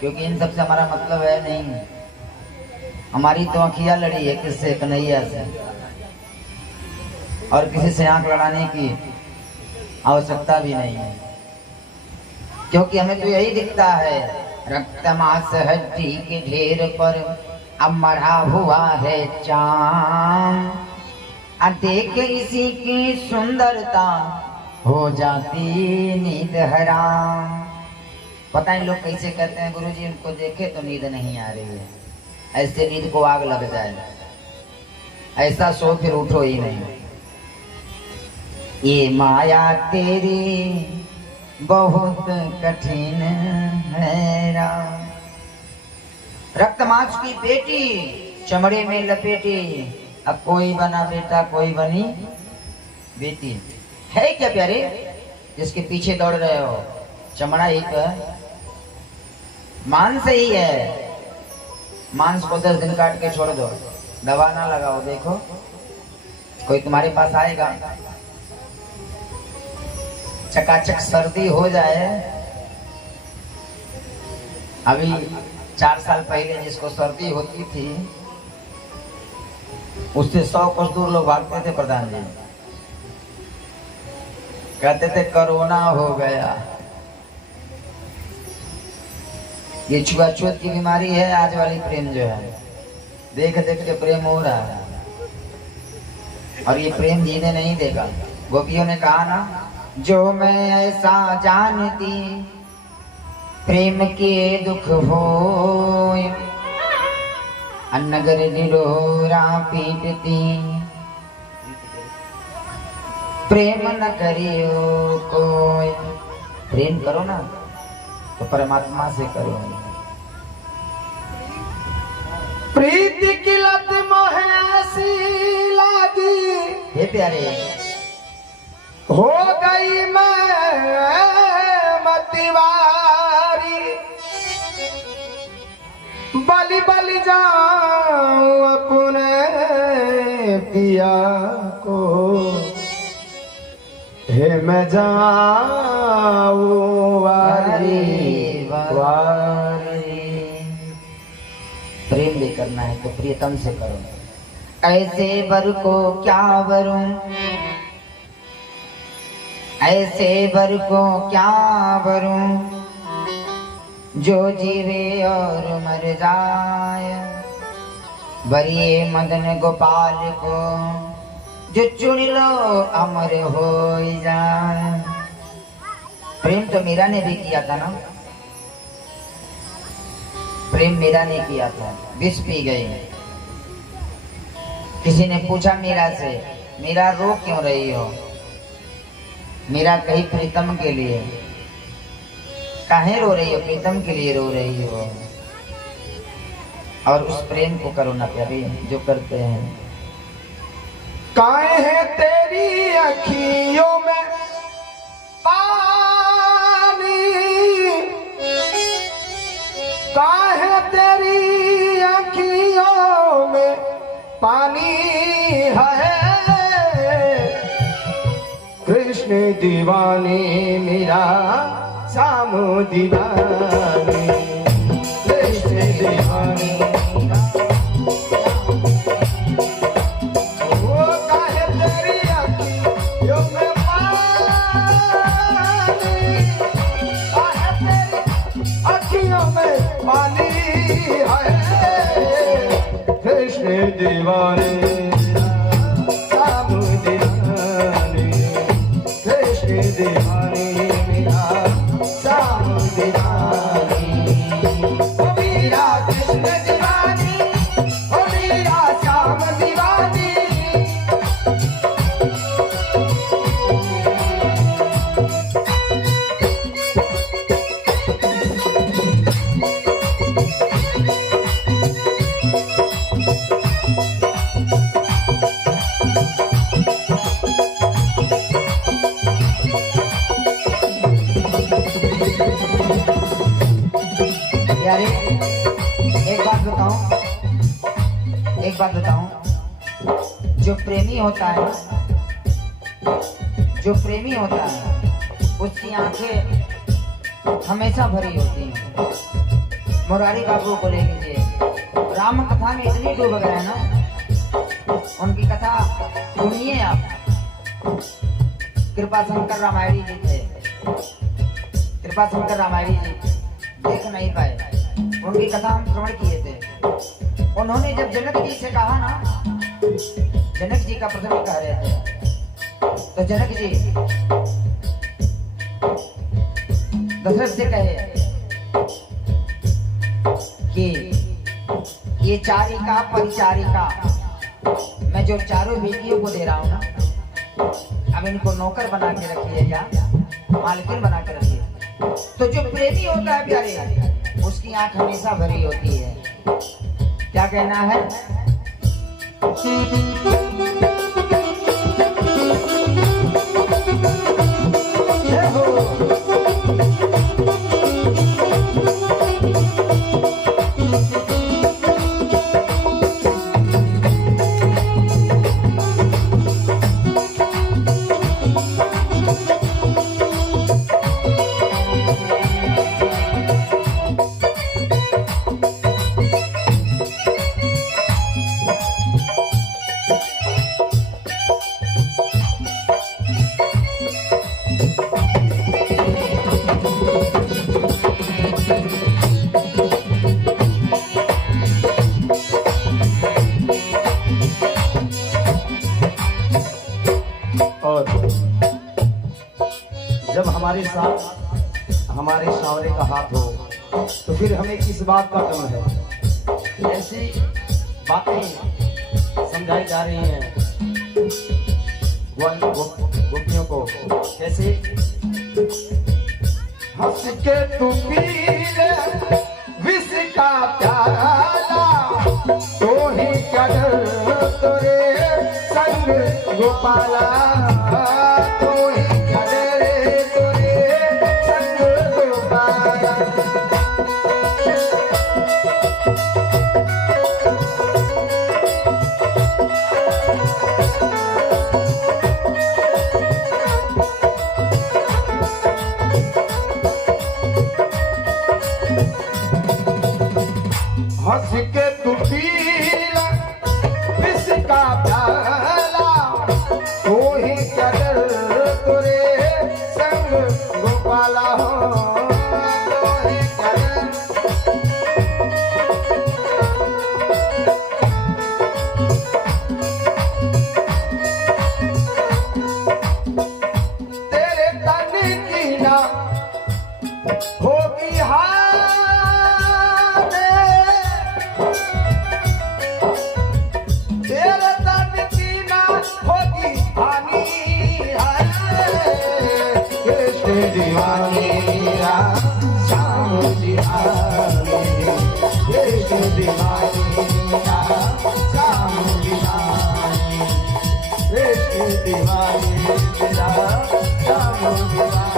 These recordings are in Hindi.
क्योंकि इन सबसे हमारा मतलब है नहीं। हमारी तो आँखियाँ लड़ी है किससे? कन्हैया से। और किसी से आंख लड़ाने की आवश्यकता भी नहीं है, क्योंकि हमें तो यही दिखता है, रक्त मांस हड्डी के ढेर पर अब मरा हुआ है चांद, देख इसी की सुंदरता हो जाती नींद हराम। पता नहीं लोग कैसे कहते हैं गुरुजी उनको देखे तो नींद नहीं आ रही है, ऐसे नींद को आग लग जाए, ऐसा सो फिर उठो ही नहीं। ये माया तेरी बहुत कठिन है राम। रक्त मांस की बेटी चमड़े में लपेटी, अब कोई बना बेटा कोई बनी बेटी। है क्या प्यारे जिसके पीछे दौड़ रहे हो? चमड़ा ही तो है, मांस ही है। मांस को 10 दिन काट के छोड़ दो, दवा ना लगाओ, देखो कोई तुम्हारे पास आएगा। चकाचक सर्दी हो जाए, अभी 4 साल पहले जिसको सर्दी होती थी उससे 100 कोस दूर लोग भागते थे। प्रधान जी कहते थे कोरोना हो गया। ये छुआछूत की बीमारी है। आज वाली प्रेम जो है, देख देख के प्रेम हो रहा है, और ये प्रेम जीने नहीं देगा। गोपियों ने कहा ना, जो मैं ऐसा जानती प्रेम के दुख होए, नगर निरोरा पीटती, प्रेम न करियो कोई। प्रेम करो ना तो परमात्मा से करो। प्रीति की लत मोहे ऐसी लागी, हे प्यारे हो गई मैं मतिवारी, बलि बलि जाऊं अपने पिया को, हे मैं जाऊं वारी वारी। प्रेम भी करना है तो प्रियतम से करो। ऐसे वर को क्या वरूं, ऐसे वर को क्या वरूं, जो जीवे और मर जाए, वरिये मदन गोपाल को, जो चुन लो अमर हो जाए। प्रेम तो मीरा ने भी किया था ना, प्रेम मीरा ने किया था, विष पी गई। किसी ने पूछा मीरा से, मीरा रो क्यों रही हो? मीरा कही प्रीतम के लिए। काहे रो रही हो? प्रीतम के लिए रो रही हो। और उस प्रेम को करो ना प्यारे जो करते हैं। काहे है तेरी अखियों में पानी, काहे तेरी अखियों में पानी है, कृष्ण दीवानी मेरा शाम दीवानी, कृष्ण दीवानी। वो काहे तेरी अखियों में पानी, काहे तेरी अखियों में पानी है, कृष्ण दीवानी शाम दीवानी, कृष्ण दीवानी मेरा शाम दीवानी। ओ मेरा कृष्ण दीवानी, ओ मेरा श्याम दीवानी। यारे एक बात बताऊं, जो प्रेमी होता है, जो प्रेमी होता है उसकी आंखें हमेशा भरी होती हैं। मुरारी बाबू को ले लीजिए, राम कथा में इतनी डूब गए ना, उनकी कथा सुनिए आप। कृपा शंकर रामायणी जी थे, कृपा शंकर रामायणी जी देख नहीं पाए, उनकी कथा हम श्रवण किए थे। उन्होंने जब जनक जी से कहा ना, जनक जी का प्रसंग कह रहे थे, तो जनक जी दशरथ से कहे कि ये चारिका परिचारिका मैं जो चारों बेटियों को दे रहा हूं ना, अब इनको नौकर बना के रखिए या मालकिन बना के रखिए। तो जो प्रेमी होता है प्यारे, उसकी आंख हमेशा भरी होती है। क्या कहना है? जब हमारे साथ हमारे सावरे का हाथ हो तो फिर हमें किस बात का गम है। ऐसी बातें समझाई जा रही हैं गोपियों को। कैसे? हंस के तू पी ले विष का प्याला, तो ही कर तोरे संग गोपाला, तो ही हंस के तू पीला विष का प्याला, तो ही कर तोरे संग गोपाला हो, तो ही कर। तेरे तन की ना होगी दीवानी श्याम दीवानी, कृष्ण दीवानी श्याम दीवानी, कृष्ण दीवानी श्याम दीवानी।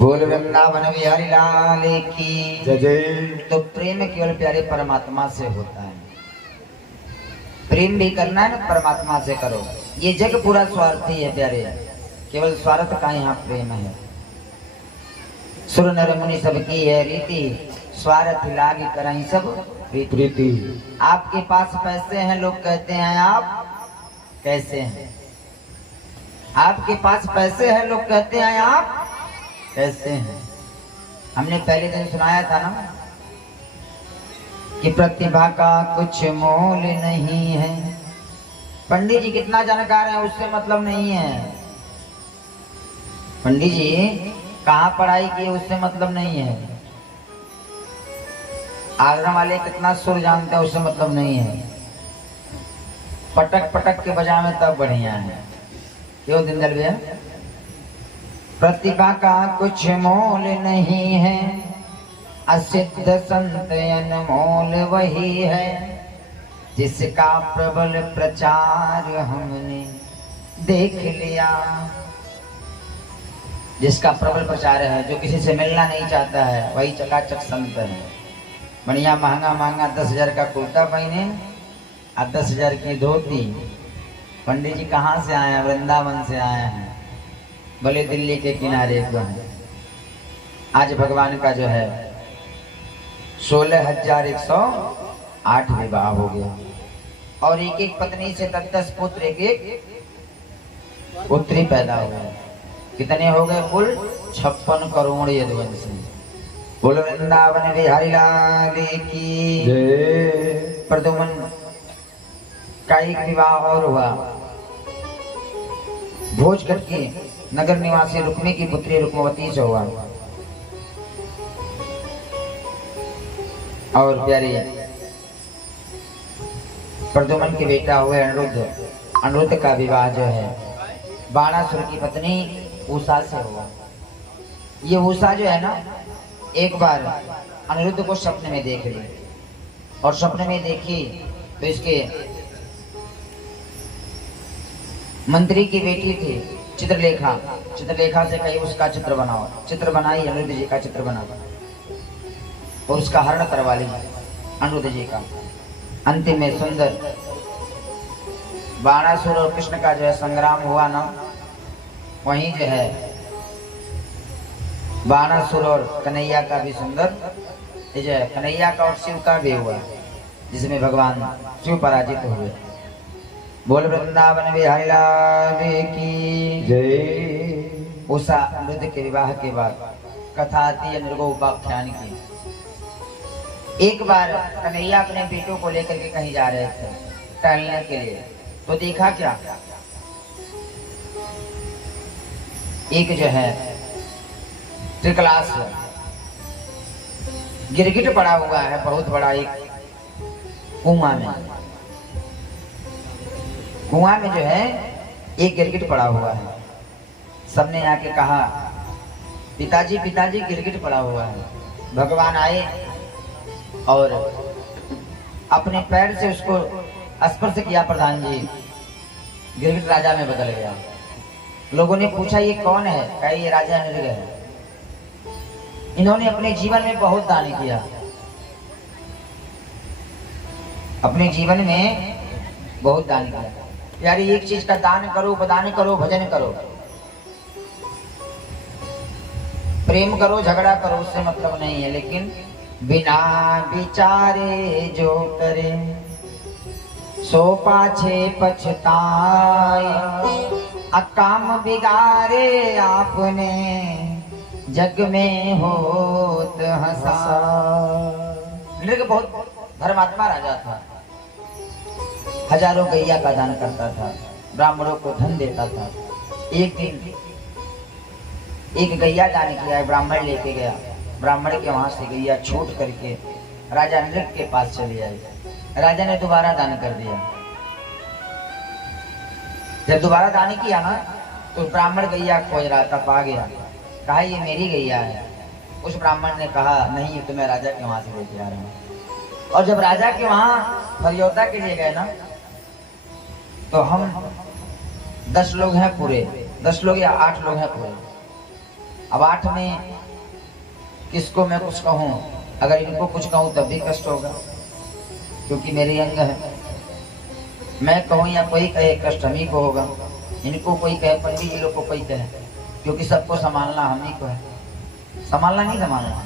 बोल वृंदावन बिहारी लाल की जय जय। तो प्रेम केवल प्यारे परमात्मा से होता है। प्रेम भी करना है ना, परमात्मा से करो। ये जग पूरा स्वार्थी है प्यारे, केवल स्वार्थ का यहाँ प्रेम है। सुर नर मुनि सबकी है रीति, स्वार्थ लागी करहीं सब प्रीति। आपके पास पैसे हैं, लोग कहते हैं आप कैसे हैं। आपके पास पैसे हैं, लोग कहते हैं आप कैसे हैं। हमने पहले दिन सुनाया था ना कि प्रतिभा का कुछ मोल नहीं है। पंडित जी कितना जानकार है उससे मतलब नहीं है, पंडित जी कहाँ पढ़ाई की उससे मतलब नहीं है, आगरा वाले कितना सुर जानते हैं उससे मतलब नहीं है, पटक पटक के बजावे तब बढ़िया है। क्यों दिंदल भैया? प्रतिभा का कुछ मोल नहीं है, असिद्ध संत अनमोल वही है, जिसका प्रबल प्रचार हमने देख लिया। जिसका प्रबल प्रचार है, जो किसी से मिलना नहीं चाहता है, वही चकाचक संत है। बढ़िया महंगा महंगा 10,000 का कुर्ता पहने और 10,000 की धोती। पंडित जी कहाँ से आए हैं? वृंदावन से आए हैं, भले दिल्ली के किनारे को है। आज भगवान का जो है 16,108 विवाह हो गया और एक एक पत्नी से 10-10 पुत्र, एक एक पुत्री पैदा हुए। कितने हो गए कुल? 56 करोड़ यदुवंशी। बोल वृंदावन बिहारी लाल की जय। प्रद्युम्न का एक विवाह और हुआ। भोजगढ़ की नगर निवासी रुक्मी की पुत्री रुक्मवती से हुआ। और प्यारे प्रद्युम्न के बेटा हुए अनिरुद्ध। अनिरुद्ध का विवाह जो है बाणासुर की पत्नी उषा से हुआ। ये उषा जो है ना, एक बार अनिरुद्ध को सपने में देख ली और सपने में देखी तो इसके मंत्री की बेटी थी चित्रलेखा। चित्रलेखा से कही उसका चित्र बनाओ। चित्र बनाई, अनिरुद्ध जी का चित्र बना और उसका हरण करवा ली अनिरुद्ध जी का। अंतिम में सुंदर बाणासुर और कृष्ण का जो है संग्राम हुआ ना, वहीं जो है बाणासुर और कन्हैया का भी सुंदर जो है, कन्हैया का और शिव का भी हुआ, जिसमें भगवान शिव पराजित हुए। बोल वृंदावन बिहारी लाल की जय। उषा अनिरुद्ध के विवाह के बाद कथा आती है नृगोपाख्यान की। एक बार कन्हैया अपने बेटों को लेकर के कहीं जा रहे थे टहलने के लिए, तो देखा क्या, एक जो है त्रिकलाश गिरगिट पड़ा हुआ है बहुत बड़ा एक कुआं में। कुआं में जो है एक गिरगिट पड़ा हुआ है। सबने आके कहा पिताजी पिताजी गिरगिट पड़ा हुआ है। भगवान आए और अपने पैर से उसको स्पर्श किया। प्रधान जी, गिरगिट राजा में बदल गया। लोगों ने पूछा ये कौन है? कहा ये राजा नृग है। इन्होंने अपने जीवन में बहुत दान किया। अपने जीवन में बहुत दान किया। यार एक चीज का दान करो, प्रदान करो, भजन करो, प्रेम करो, झगड़ा करो, उससे मतलब नहीं है। लेकिन बिना विचारे जो करे सो पाछे पछताए। अकाम बिगारे आपने जग में होत हंसा। नृग बहुत धर्मात्मा राजा था। हजारों गैया का दान करता था, ब्राह्मणों को धन देता था। एक दिन एक गैया दान किया, ब्राह्मण लेके गया। ब्राह्मण के वहां से गैया छूट करके राजा नृग के पास चली आई। राजा ने दोबारा दान कर दिया। जब दोबारा दान किया ना, तो ब्राह्मण गैया खोज रहा था, पा गया। कहा ये मेरी गैया है। उस ब्राह्मण ने कहा नहीं, ये तो मैं राजा के वहां से लेके आ रहा हूँ। और जब राजा के वहां फरियोता के लिए गए ना, तो हम 10 लोग हैं पूरे, 10 लोग या 8 लोग हैं पूरे। अब 8 में किसको मैं कुछ कहूँ? अगर इनको कुछ कहूँ तब भी कष्ट होगा, क्योंकि मेरे अंग है। मैं कहूँ या कोई कहे, कष्ट हम ही को होगा। इनको कोई कहे, पंडित जी लोग को कोई कहे, क्योंकि सबको संभालना हम ही को है। संभालना नहीं संभालना।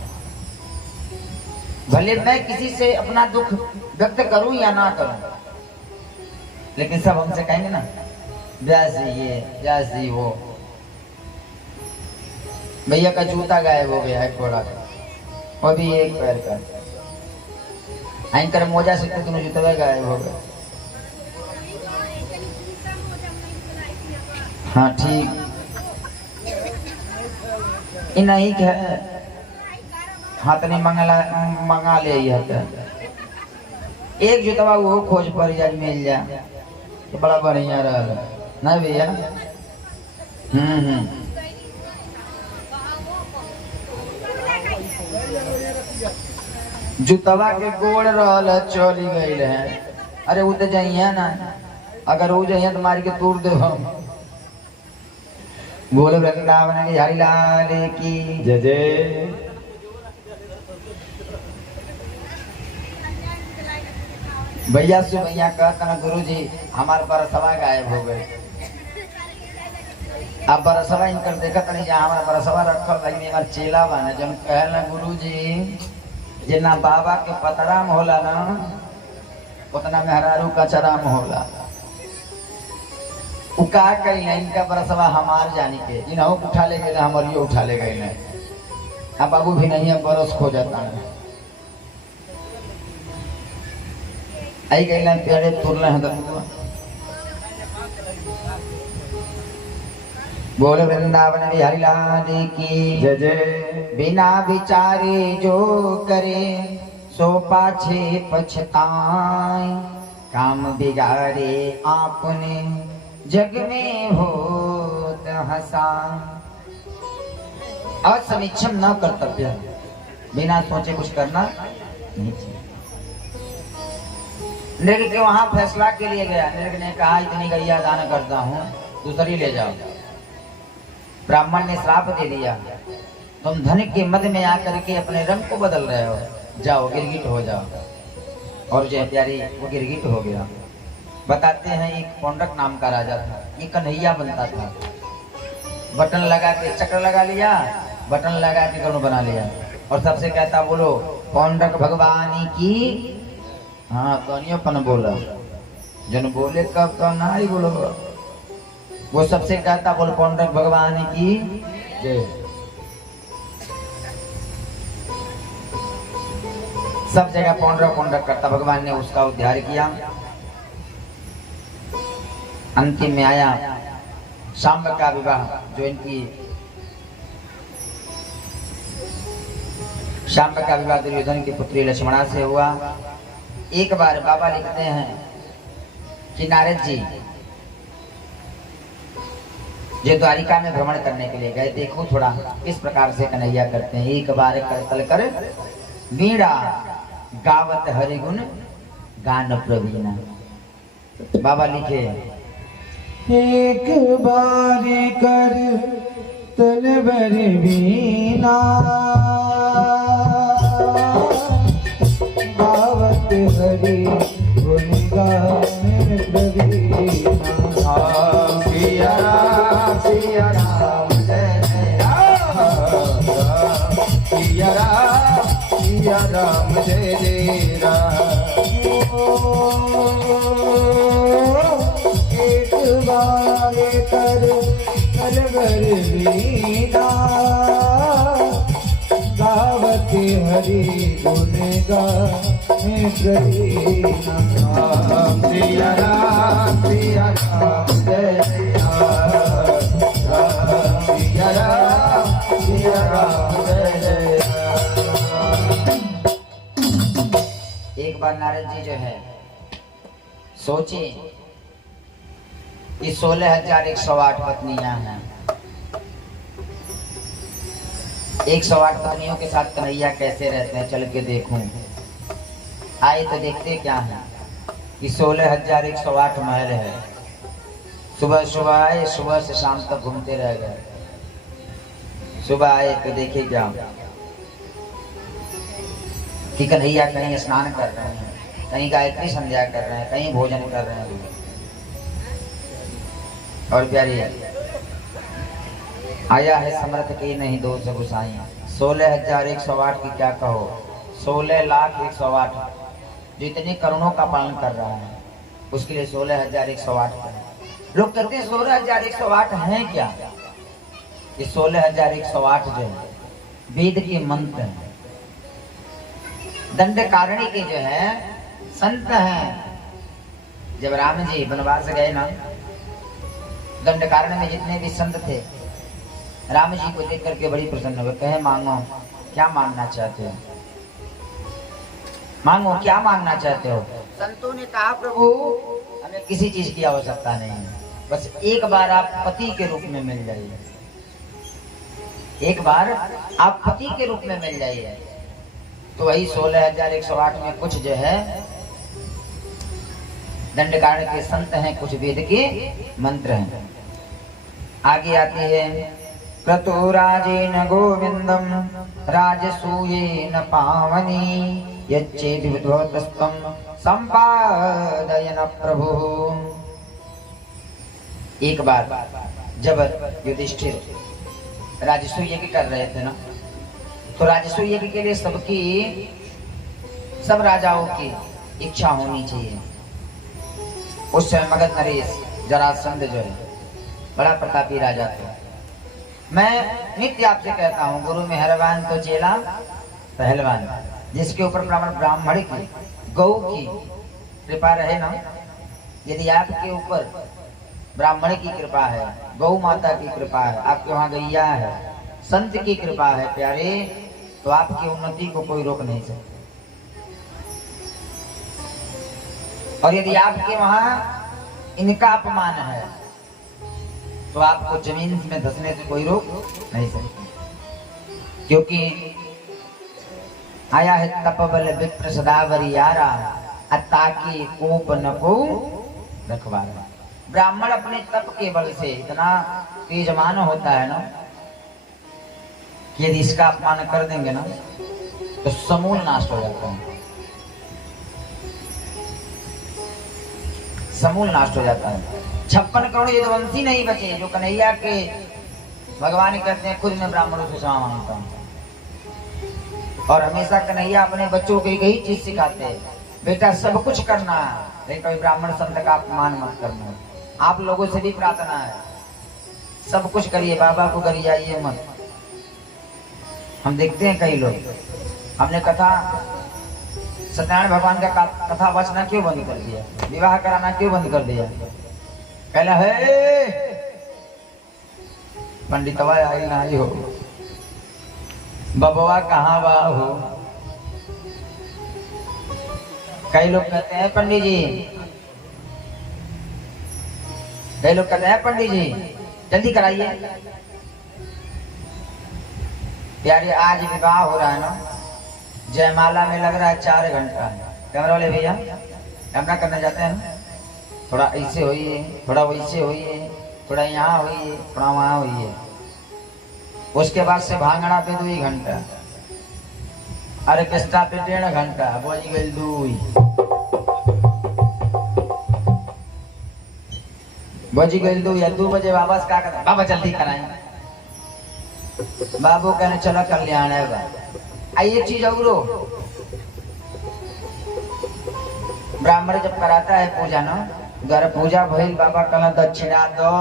भले मैं किसी से अपना दुख व्यक्त करूं या ना करूं, लेकिन सब हमसे कहेंगे ना व्यास जी ये, व्यास जी वो। भैया का जूता गायब हो गया है घोड़ा का, वो भी एक पैर का। एंकर मोजा से दोनों जूता गायब हो गया। हाँ ठीक। नहीं के हाथ नहीं मंगा ले एक जुतवा वो खोज पर आज मिल जा तो बड़ा बढ़िया रहा ना भैया। जुतवा के गोड़ रहल चली गई है। अरे वो तो जाइए ना, अगर वो जाइए तो मार के तोड़ दे हम। बोले वृंदावन की हरि लाल की जय जय। भैया से भैया कहता ना गुरु जी हमारे बरसवा गायब हो गए। अब बरसवा इनकर देखा नहीं जहाँ हमारा बरसवा रखल भाई हमारा चेला बना जब कहल ना गुरु जी जितना बाबा के पतराम होला ना उतना मेहरारू कचराम होला। उ का कही ना इनका बरसवा हमार जानी के जिन्हों उठा ले गए हमारे उठा ले गए ना। अब बाबू भी नहीं है बरस खो जाता है आई गई ना प्यारे तुरना है। बोल वृंदावन बिहारी लाल की जय जय। बिना विचारे जो करे सो पाछे पछताए काम बिगाड़े आपने जग में होत हंसा। असमीक्षम न कर्तव्य बिना सोचे कुछ करना नहीं चाहिए। नृग के वहां फैसला के लिए गया। नृग ने कहा इतनी गैया दान करता हूँ दूसरी ले जाओ। ब्राह्मण ने श्राप दे दिया तुम धनिक के मद में आकर के अपने रंग को बदल रहे हो, जाओ गिरगिट हो जाओ। और जो प्यारी वो गिरगिट हो गया। बताते हैं एक पौंडक नाम का राजा था, ये कन्हैया बनता था। बटन लगा के चक्र लगा लिया, बटन लगा के गरुड़ बना लिया और सबसे कहता बोलो पौंडक भगवान की। हाँ कौनियो पन बोला जन बोले कब तो ना ही बोलो। वो सबसे कहता बोल पौंडक भगवान की जय। सब जगह पौंडक पौंडक करता। भगवान ने उसका उद्धार किया। अंतिम में आया शाम्ब का विवाह जो इनकी शाम्ब का विवाह दुर्योधन की पुत्री लक्ष्मणा से हुआ। एक बार बाबा लिखते हैं कि नारद जी जो द्वारिका में भ्रमण करने के लिए गए, देखो थोड़ा किस प्रकार से कन्हैया करते हैं। एक बार करतल कर वीणा गावत हरिगुण गान प्रवीणा। बाबा लिखे एक बार कर तलवर वीणा गावत हरि गुण गान प्रवीणा। सिया राम सिया राम जय जय राम। सिया राम जय जय राम। एक बार कर तलवर वीणा गावत हरि गुण गान प्रवीणा। सिया राम जय जय राम। सिया राम जय जय राम। एक बार नारद जी जो है सोचे कि 16,108 पत्नियां हैं। 108 पत्नियों के साथ कन्हैया कैसे रहते हैं चल के देखूं। आए तो देखते क्या है कि 16,108 महल है। सुबह सुबह आए, सुबह से शाम तक घूमते रह गए। सुबह आए तो देखे क्या कि कन्हैया कहीं स्नान कर रहे हैं, कहीं गायत्री संध्या कर रहे हैं, कहीं भोजन कर रहे हैं। और प्यारी आया है समर्थ के नहीं दो से गुसाई। 16,108 की क्या कहो, 16,00,108 जितने करुणों का पालन कर रहा है उसके लिए 16,108 लोग कहते हैं 16,108 है क्या। ये 16,108 जो है वेद के मंत्र हैं। दंडकारणी के जो है संत हैं। जब राम जी वनवास गए ना, दंडकारण्य में जितने भी संत थे राम जी को देख करके बड़ी प्रसन्न हुए, कहे मांगो, क्या मांगना चाहते हो? मांगो, क्या मांगना चाहते हो? संतों ने कहा प्रभु हमें किसी चीज की आवश्यकता नहीं है, बस एक बार आप पति के रूप में मिल जाइए, एक बार आप पति के रूप में मिल जाइए। तो वही 16,108 में कुछ जो है दंडकारण्य के संत हैं, कुछ वेद के मंत्र हैं। आगे आती है क्रतु राजेन गोविंदम राजसूयेन पावनी यच्चेति विद्वतस्तं संपादयन प्रभु। एक बार जब युधिष्ठिर राजसूय यज्ञ कर रहे थे ना, तो राजसूय यज्ञ के लिए सब राजाओं की इच्छा होनी चाहिए। उस समय मगध नरेश जरासंध जो है बड़ा प्रतापी राजा थे। मैं नित्य आपसे कहता हूँ, गुरु मेहरबान तो चेला पहलवान। जिसके ऊपर ब्राह्मण की गौ की कृपा रहे ना, यदि आपके ऊपर ब्राह्मण की कृपा है, गौ माता की कृपा है, आपके वहां गैया है, संत की कृपा है प्यारे, तो आपकी उन्नति को कोई रोक नहीं सकता। और यदि आपके वहां इनका अपमान है तो आपको जमीन में धंसने से कोई रोक नहीं सकता। क्योंकि आया है तपबल विप्र सदावरियारा ताकि कोप न को रखवारा। ब्राह्मण अपने तप के बल से इतना तेजमान होता है ना कि यदि इसका अपमान कर देंगे ना तो समूल नाश हो जाता है, समूल नाश हो जाता है। 56 करोड़ यदुवंशी नहीं बचे जो कन्हैया के भगवान कहते हैं खुद में ब्राह्मणों से क्षमा मांगता हूं। और हमेशा कन्हैया अपने बच्चों को एक ही चीज सिखाते हैं, बेटा सब कुछ करना है लेकिन कभी ब्राह्मण संत का अपमान मत करना। आप लोगों से भी प्रार्थना है, सब कुछ करिए, बाबा को गरियाइए मत। हम देखते हैं कई लोग, हमने कथा सत्यनारायण भगवान का कथा बचना क्यों बंद कर दिया, विवाह कराना क्यों बंद कर दिया? कहला है पंडितवा आई ना आई हो, बबवा कहाँ बा हो। कई लोग कहते हैं पंडित जी, कई लोग कहते हैं पंडित जी जल्दी कराइए। यार आज विवाह हो रहा है ना, जयमाला में लग रहा है 4 घंटा। कैमरा वाले भैया कैमरा करना चाहते हैं, थोड़ा ऐसे होइए, थोड़ा वैसे होइए, थोड़ा यहाँ होइए, थोड़ा वहाँ होइए। उसके बाद से भांगड़ा पे 2 घंटा, ऑर्केस्ट्रा पे 1.5 घंटा, बज गई 2 या 2 बजे वापस क्या करना, बाबा जल्दी कराएं। बाबू कहने चलो कल्याण है। आइए चीज और ब्राह्मण जब कराता है पूजा ना, घर पूजा भइल, बाबा कहना दक्षिणा दो,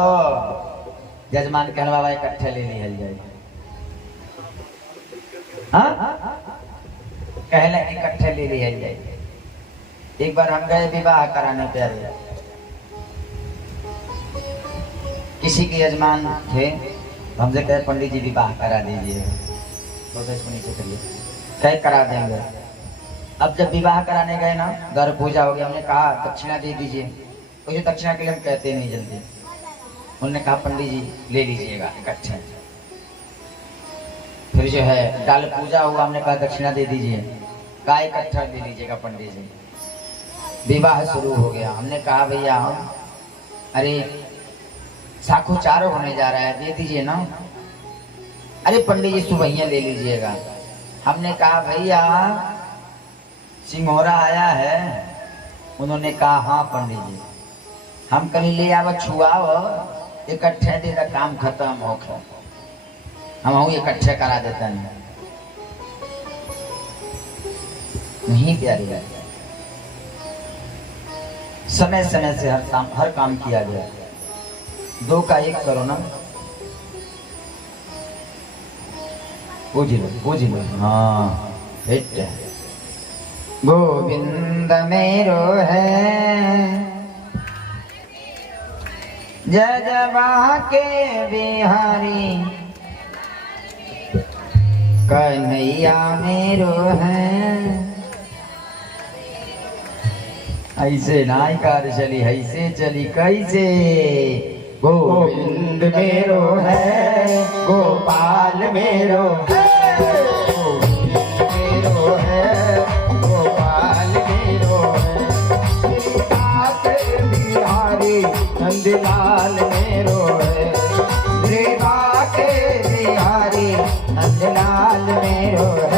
जजमान कहना बाबा इकट्ठे ले लिहल जाए। हाँ कहले इकट्ठे ले लिहल जाए। एक बार हम गए विवाह कराने प्यारे, किसी के यजमान थे, हमसे कहे पंडित जी विवाह करा दीजिए, कहे करा देंगे। अब जब विवाह कराने गए ना, घर पूजा हो गया, हमने कहा दक्षिणा दे दीजिए। उसे दक्षिणा के लिए हम कहते नहीं जल्दी। उन्होंने कहा पंडित जी ले लीजिएगा इकट्ठे। फिर जो है डाल पूजा हुआ, हमने कहा दक्षिणा दे दीजिए, कहा इकट्ठा दे लीजिएगा पंडित जी। विवाह शुरू हो गया, हमने कहा भैया अरे साखू चारों होने जा रहा है, दे दीजिए ना। अरे पंडित जी सुबहिया ले लीजिएगा। हमने कहा भैया सिंघोरा आया है। उन्होंने कहा हाँ पंडित जी, हम कहीं ले आव छुआव, इकट्ठे दे दा, काम खत्म हो गया, हम इकट्ठे करा देता नहीं प्यारी है। समय समय से हर काम किया गया। 2 का 1 करो ना, पूछ लो। हाँ गोविंद मेरो है जजबा के बिहारी, कन्हैया मेरो है। ऐसे नाई कार चली, ऐसे चली कैसे। गोविंद मेरो है, गोपाल मेरो है, गोविंद मेरो है, गोपाल मेरो है। श्रीनाथ बिहारी नंदलाल मेरो है, श्रीनाथ बिहारी नंदलाल मेरो है।